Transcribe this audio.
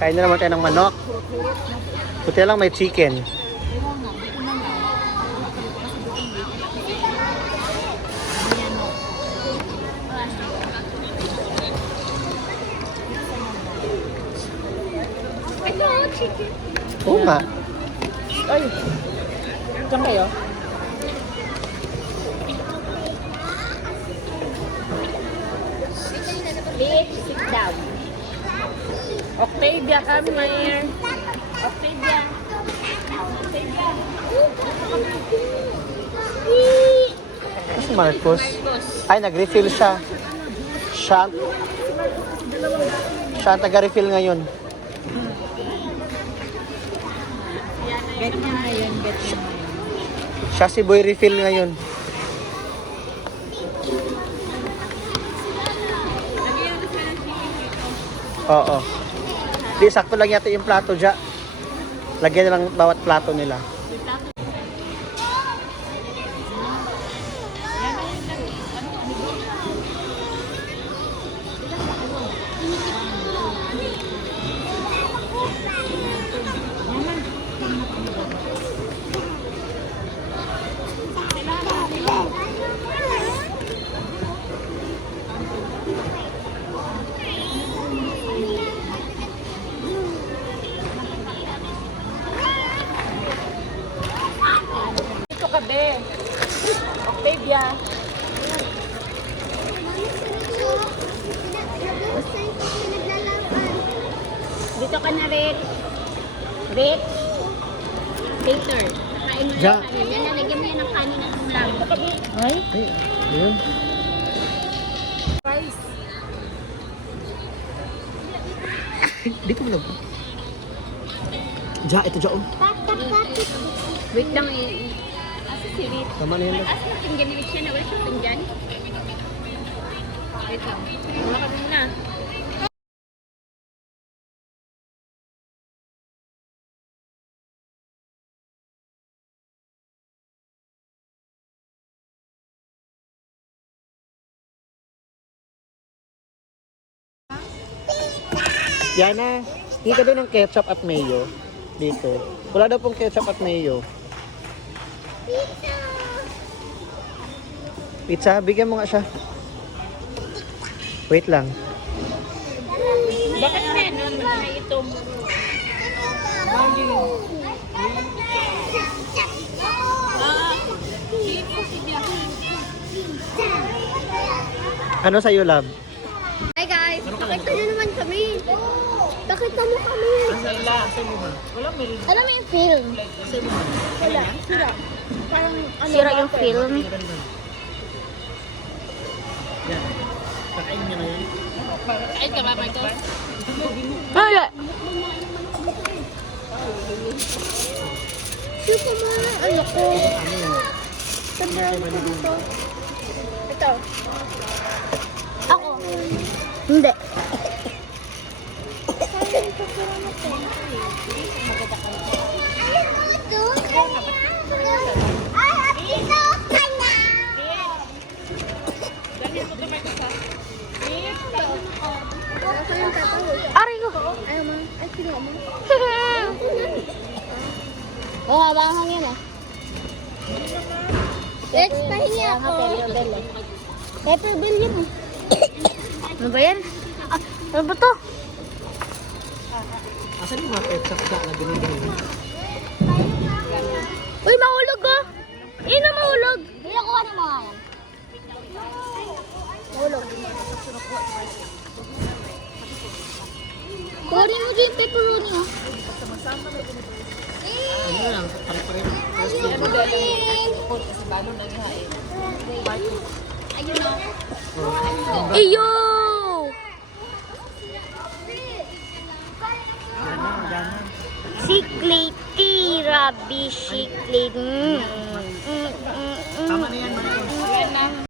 Kain na naman tayo ng manok. Buti lang may chicken. Chicken. Oo nga. Ay, diyan kayo? Please, sit down. Octavia, come here. Octavia. Octavia. Si Marcos. Ay, nag-refill siya. Siya ang taga-refill ngayon. Get niya ngayon, get niya ngayon. Siya si Boy refill ngayon. Oo. Di, sakto lang yata yung plato dyan. Lagyan na lang bawat plato nila. Dito ka, be. Octavia. Dito ka na, Rich. Rich. Later. Kain mo Ja. yung kanin. Yan, nalagyan mo yan ng kanin at ulam. Ay, ayun. Rice. Dito mo lang. Ja, ito ja. Wait lang eh. Asa si Rich? Tama na yan. Asa na pinggan ni Rich yan? Wala siyang pinggan? Wait lang. Wala ka muna. Yana, hindi ka doon ng ketchup at mayo. Dito. Wala daw pong ketchup at mayo. Pizza, bigyan mo nga siya. Wait lang. Bakit meron? May itong... Ano sa'yo, love? Hi guys, nakita nyo naman kami. Nakita mo kami. Alam mo yung film? Wala, sira. Parang ano Sira yung film. Yan. Kakain niya ngayon. Kain ka ba, Michael? Ay! Suso mo na ano ko. Tandaan ko dito. Ito. Ako. Hindi. Aray ko! Ayaw mo. Ay, kinuha mo. Oo, habangan yan ah. Let's pahingi ako. Pepper bill yun ah. Ano ba yan? Ano ba to? Asan yung mga ketchup na binigay? Uy, mahulog oh! Ina, mahulog! Hindi ako ano mga yan. Hulog. Kunin mo din yung pepperoni oh. Ano lang, pare-pare. Ayun oh. Iyo! Siklit, tira, bisiklit. Tama na yan, Marcos.